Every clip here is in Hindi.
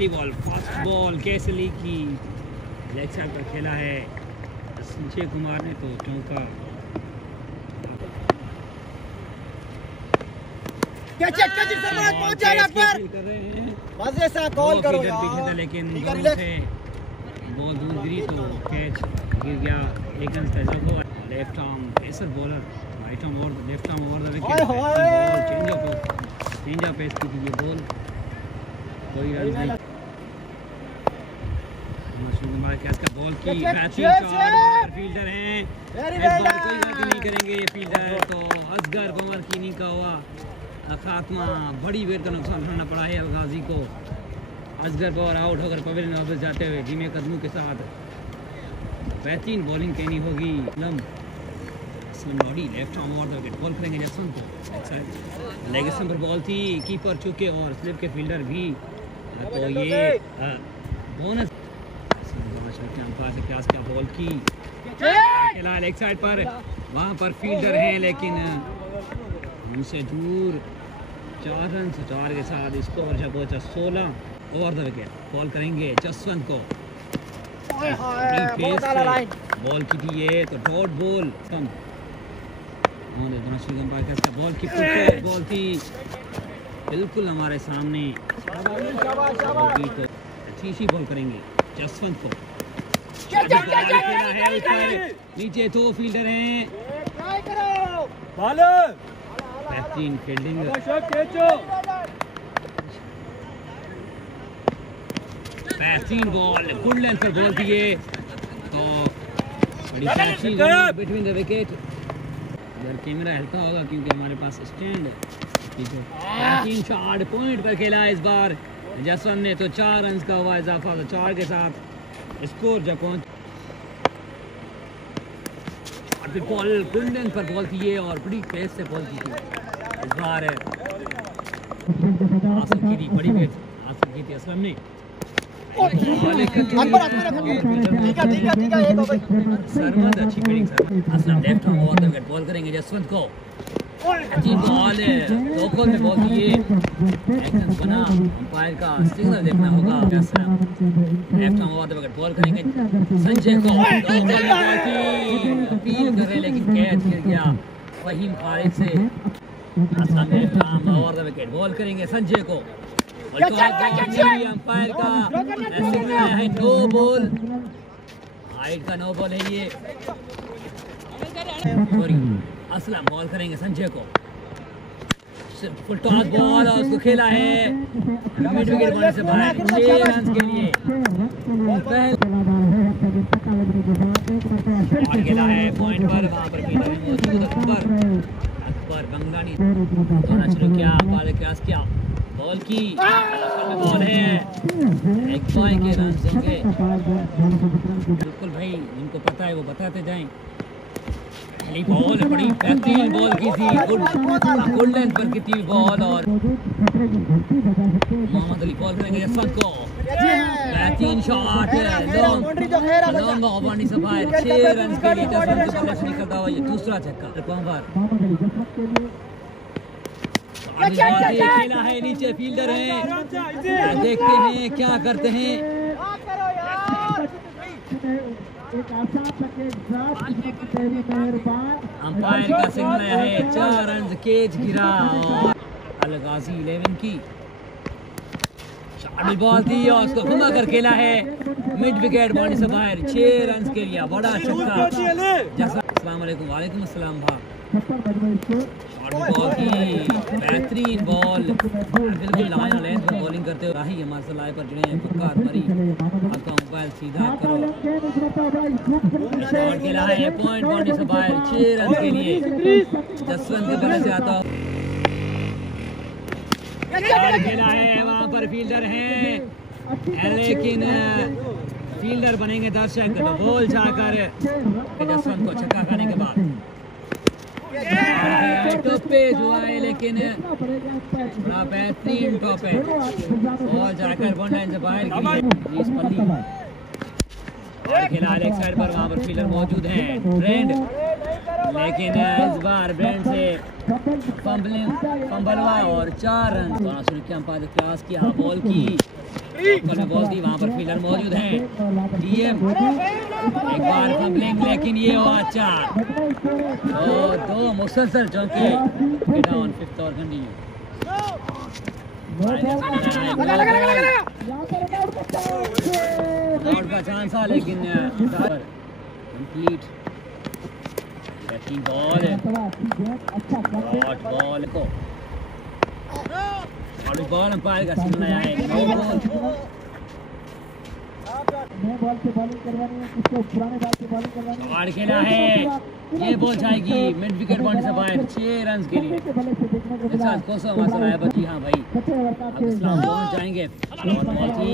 पहली बॉल फास्ट बॉल केसली की लेग साइड पर खेला है संजय कुमार ने तो चौका मजे से कॉल करो यार। लेकिन बॉल दूर गिरी तो कैच गिर गया। एक रन का इजाफा हुआ। Left arm pacer bowler right arm और left arm over the wicket change up pace की थी ये बॉल कोई रन नहीं। बॉल की फील्डर हैं इस बार कोई गलती नहीं करेंगे ये फील्डर तो असगर बमर की नहीं का हुआ खात्मा बड़ी वेट का नुकसान उठाना पड़ा है गाजी को। असगर बॉल आउट होकर पवेलियन वापस जाते हुए धीमे कदमों के साथ बेहतरीन बॉलिंग कहनी होगी। Body left arm over the wicket ball करेंगे जसवंत को। लेग स्टंप पर बॉल थी कीपर चुके और स्लिप के फील्डर भी तो ये बोनस अंपायर से क्लास का बॉल की खेला लेग साइड पर वहाँ पर फील्डर हैं लेकिन उनसे दूर 4 रन 4 के साथ स्कोर जब पहुंचा 16 ओवर द विकेट बॉल करेंगे जसवंत को। बॉल की थी ये तो डॉट बॉल कम बॉल की बॉल थी बिल्कुल हमारे सामने तो अच्छी सी बॉल करेंगे जसवंत को। नीचे 2 फील्डर हैं बेहतरीन फील्डिंग बेहतरीन बॉल गुड लेंथ पर बॉल दिए तो बड़ी बिटवीन द विकेट। इधर कैमरा हल्का होगा क्योंकि हमारे पास स्टैंड बेहतरीन शॉट पॉइंट पर खेला इस बार जसवंत ने तो 4 रन का हुआ इजाफा 4 के साथ स्कोर जब पहुंच और फिर बॉल गुड लेंथ पर बॉल थी ये और बड़ी पेस से बॉल की थी इस बार हासिल की थी बड़ी वेट हासिल की थी असलम ने। सरमंद अच्छी fielding Aslam left arm over the wicket ball करेंगे जसवंत को। अच्छी बॉल लोकल में बॉल दिए एक्शन बना अंपायर का सिग्नल देखना होगा। Left arm over the wicket ball करेंगे संजय को लोकल में बॉल थी अपील कर रहे लेकिन कैच गिर गया फहीम फारिक से। Aslam left arm over the wicket ball करेंगे संजय को। अंपायर का सिग्नल है नो बॉल हाइट का नो बॉल है ये असलम बॉल करेंगे संजय को फुल टॉस बॉल और उसको खेला है मिड विकेट बॉल से बाहर 6 रन के लिए और खेला है पॉइंट पर वहां पर मौजूद अकबर बंगानी दोनों शुरू किया बाल क्रॉस किया बॉल की बॉल है एक पॉइंट के रन होंगे बिल्कुल भाई जिनको पता है वो बताते जाएं। बॉल बड़ी बेहतरीन बॉल की थी गुड लेंथ पर की थी बॉल और मोहम्मद अली बॉल करेंगे जसवंत को बेहतरीन शॉट लॉन्ग ओवर से बाहर 6 रन के लिए जसवंत को बॉल निकलता हुआ ये दूसरा छक्का खेला है नीचे फील्डर है देखते हैं क्या करते हैं। अंपायर का सिग्नल है 4 रन कैच गिरा और GHAZI 11 की शार्ट बॉल थी और उसको घुमा कर खेला है मिड विकेट बॉल से बाहर 6 रन के लिए बड़ा छक्का। अस्सलाम वालेकुम वालेकुम अस्सलाम भा शॉर्ट बॉल की बेहतरीन बॉल बिल्कुल लाइन और लेंथ में बॉलिंग करते हुए राही हमारे से लाइव पर जुड़े हैं पक्का मरी आपका मोबाइल सीधा करो शॉट खेला है पॉइंट बाउंड्री से बाहर 6 रन के लिए जसवंत के बल्ले से आता खेला है वहाँ पर फील्डर है लेकिन फील्डर बनेंगे दर्शक तो बॉल जाकर जसवंत को छक्का खाने के बाद टॉप पे हुआ है लेकिन बड़ा बेहतरीन टॉप है और जाकर 1 लाइन से बाहर खेला लेग साइड पर वहाँ पर फील्डर मौजूद है ट्रेंड लेकिन इस बार ब्रेंड से फंबल हुआ और 4 रन। के अंपायर क्लास किया बॉल की बॉल थी, वहाँ पर फील्डर मौजूद हैं। डीएम एक बार फंबलिंग, लेकिन ये हुआ अच्छा। और 2 मुसलसल चौके down 5th over continue. Out का चांस था लेकिन कंप्लीट बैटिंग बॉल बॉल को और बॉल अंपायर का सिग्नल आया है। बॉल से बॉलिंग करवानी है, किसको पुराने बॉल से बॉलिंग करवानी है। और खेला है, ये बॉल जाएगी मिड विकेट पॉइंट से बाहर 6 रन के लिए। अच्छा कोसा मसला है बच्ची। हाँ भाई अब इस्लाम दोनों जाएंगे और बॉल थी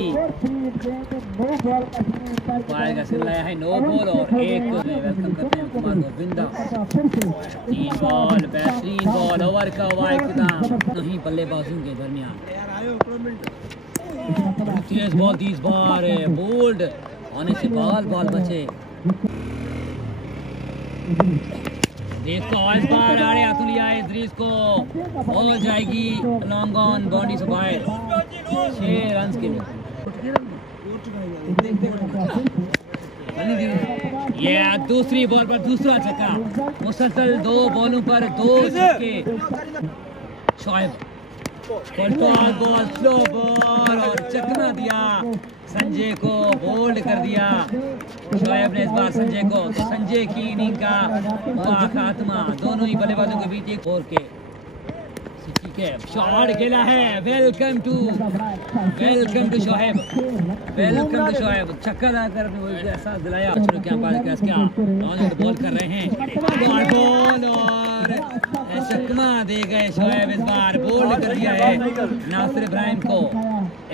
अंपायर का सिग्नल आया है। 9 बॉल और 1 वेलकम करते हैं कुमार गोविंदा। 3 बॉल बेहतरीन बॉल ओवर का हुआ इख्तिताम नहीं बल्लेबाजों के दरमियान। तेज बॉल 30 बार बोल्ड आने से बॉल बचे। देखो इस बार आ रहा तुलिया इद्रीस को बॉल जाएगी लॉन्ग ऑन बाउंड्री से बाहर 6 रन के लिए। ये दूसरी बॉल पर दूसरा छक्का, मुसलसल 2 बॉलों पर 2 छक्के। शोएब बॉल स्लो बॉल और चकना दिया, संजय को बोल्ड कर दिया शोएब ने इस बार संजय को। तो संजय की इनिंग का खात्मा दोनों ही बल्लेबाजों के बीच एक ओवर के शॉट खेला है। Welcome to Shoaib, welcome to Shoaib. छक्का लाकर एहसास दिलाया। चलो क्या बात क्या बॉल कर रहे हैं बॉल और चकमा दे गए शोएब। इस बार बोल्ड कर दिया है नासिर इब्राहिम को।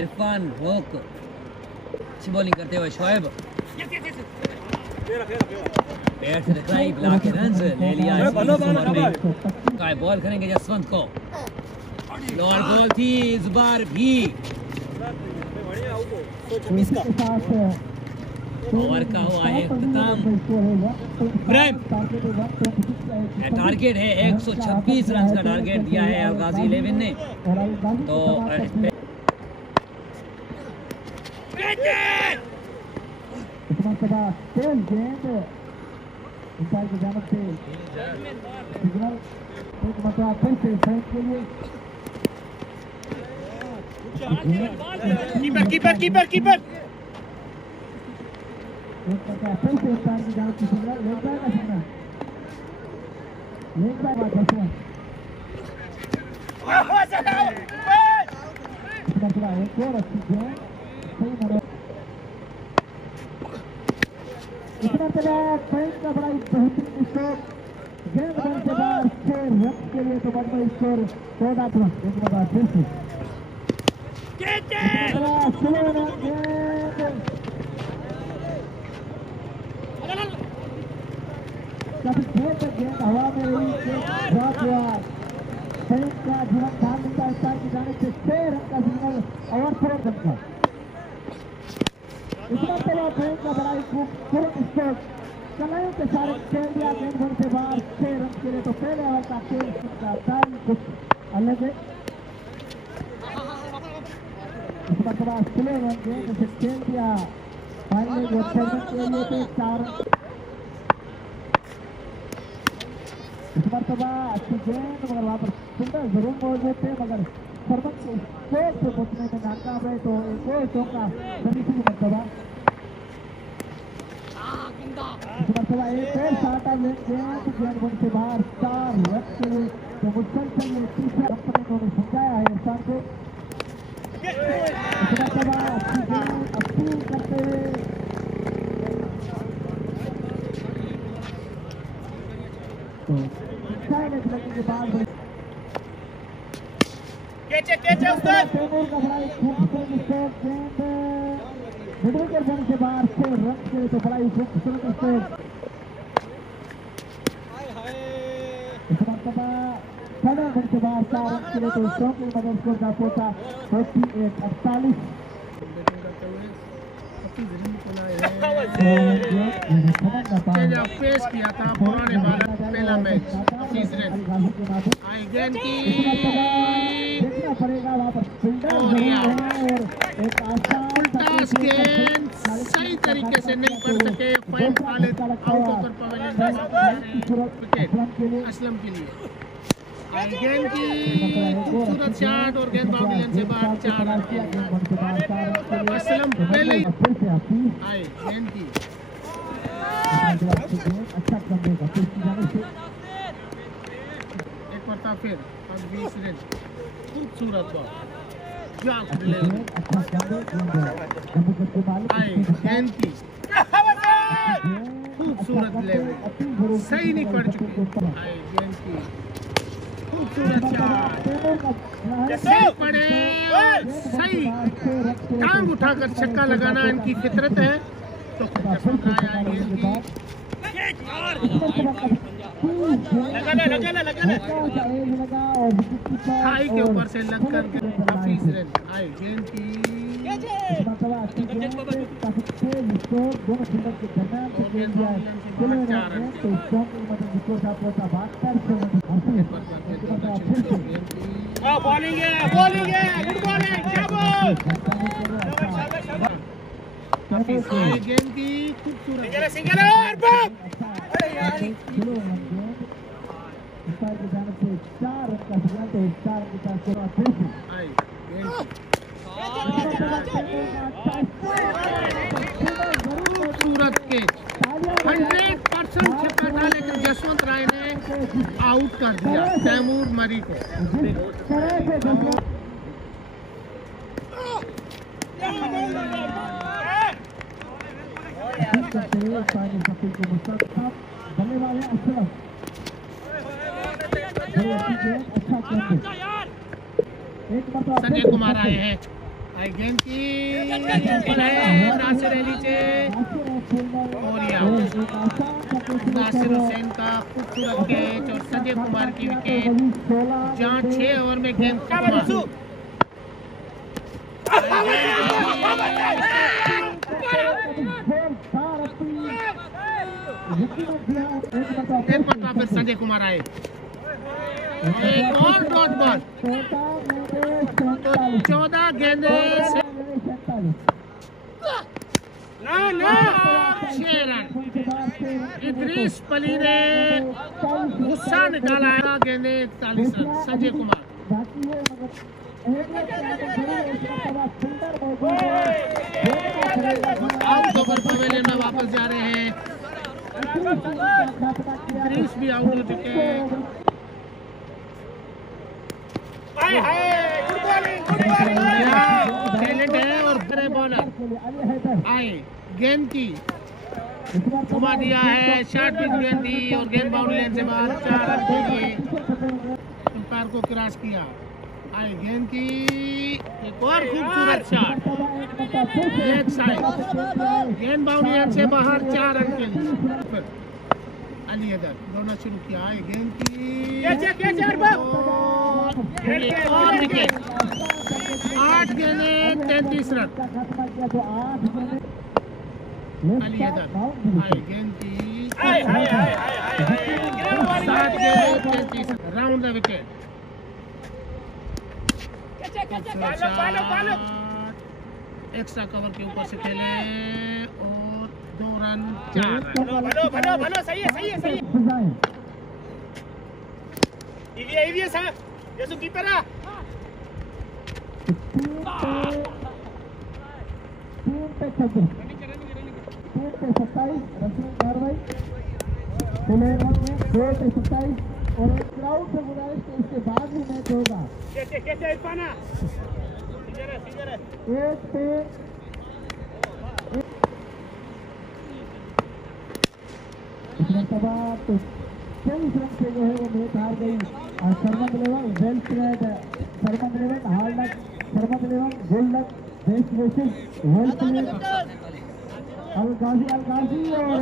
इरफान रोक अच्छी बॉलिंग करते हुए शोएब पैर से टकराई, बिला के रन ले लिया। बॉल करेंगे जसवंत को और बॉल थी इस बार भी। ओवर का हुआ है इख्तिताम। टारगेट है 126 रन का टारगेट दिया है गाजी 11 ने। तो कीपर इतना का बड़ा बेहतरीन स्कोर गेंद बन के बाद 6 रन के लिए। तो बड़ा स्कोर 14 गेंद हवा में रही ड्रॉप हुआ। का जीवन धान स्टार की जाने से 6 रन का सिग्नल और 4 रन का इतना का बड़ा खूबसूरत स्कोर कलाइयों के सारे खेल दिया गेंद बन से बाहर 6 रन के लिए। तो पहले ओवर का खेल का टाइम कुछ अलग है। इसका बड़ा स्लो रन गेंद से खेल दिया फाइनल जो 6 रन के लिए थे 4 रन। इस मरतबा अच्छी गेंद मगर वहाँ पर सुंदर जरूर मौजूद थे मगर सरमन को स्कोर से पहुंचने में नाकाम रहे। तो एक और चौका दूसरी मरतबा एक और साटा गेंद बन से बाहर 4 रन के लिए। तो मुसलसल ये तीसरा कंपनी उन्होंने समझाया है इंसान को। अपील करते हुए लगने के बाद विकेट बन से बाहर 6 रन के। तो बड़ा ही खूबसूरत स्कोर बन से बाहर 4 रन के लिए। तो स्ट्रोक की मदद स्कोर का पहुंचा 48-48। पेश किया था पुराने बालक पहला मैच तीसरे आई गेंद की उल्टा गेंद सही तरीके से नहीं पड़ सके फैन खालिद आउट होकर पवेलियन विकेट असलम के लिए आई गेंद की खूबसूरत शॉट और गेंद पवेलियन से बाहर 4 असलम पहले ही आई गेंद की एक पड़ता फिर अब 20 रन खूबसूरत बॉल आई गेंद की खूबसूरत लेवल सही नहीं पड़ चुकी आई गेंद की खूबसूरत शॉट पड़े सही टांग उठाकर छक्का लगाना इनकी फितरत है तो हाई के ऊपर से लगकर हाफिज रन आई गेंद की बॉलिंग है गुड बॉलिंग गेंद की खूबसूरत खूबसूरत कैच 100% छक्का था लेकिन जसवंत राय ने आउट कर दिया तैमूर मरी को संजय कुमार आए हैं आई गेंद की नासिर अली से और नासिर हुसैन का खूबसूरत कैच और संजय कुमार की विकेट जहां 6 ओवर में गेंद फिर संजय कुमार आए एक और डॉट बॉल तो 14 गेंदे 6 रन इद्रीस पली ने गुस्सा निकाला है गेंदे 41 run Sanjay Kumar out over pavilion में वापस जा रहे हैं इद्रीस भी आउट हो चुके हैं टैलेंट है और बड़े बॉलर आए गेंद की घुमा दिया है शॉर्ट पिच गेंद दी और गेंद बाउंड्री लाइन से बाहर 4 रन के लिए अंपायर को क्रॉस किया आए गेंद की एक और खूबसूरत शॉट लेग साइड गेंद बाउंड्री लाइन से बाहर 4 रन के लिए अली हैदर दौड़ना शुरू किया आए गेंद की और विकेट 8 गेंदे 33 रन अली हैदर आए गेंद की 7 गेंदे 33 round the wicket extra cover के ऊपर से खेले और 2 रन 4 भलो सही है ये साहब जैसे कीपर है 3 पे 27 रसूल कार्रवाई 2 पे 27 और एक क्राउड से गुजारिश कि इसके बाद भी मैच होगा कैसे पाना एक पे तो 23 रन से जो है वो मैच हार गई और सरमंद 11 वेल प्लेड सरमंद 11 हार्ड लक सरमंद 11 good luck best wishes well played Al Ghazi और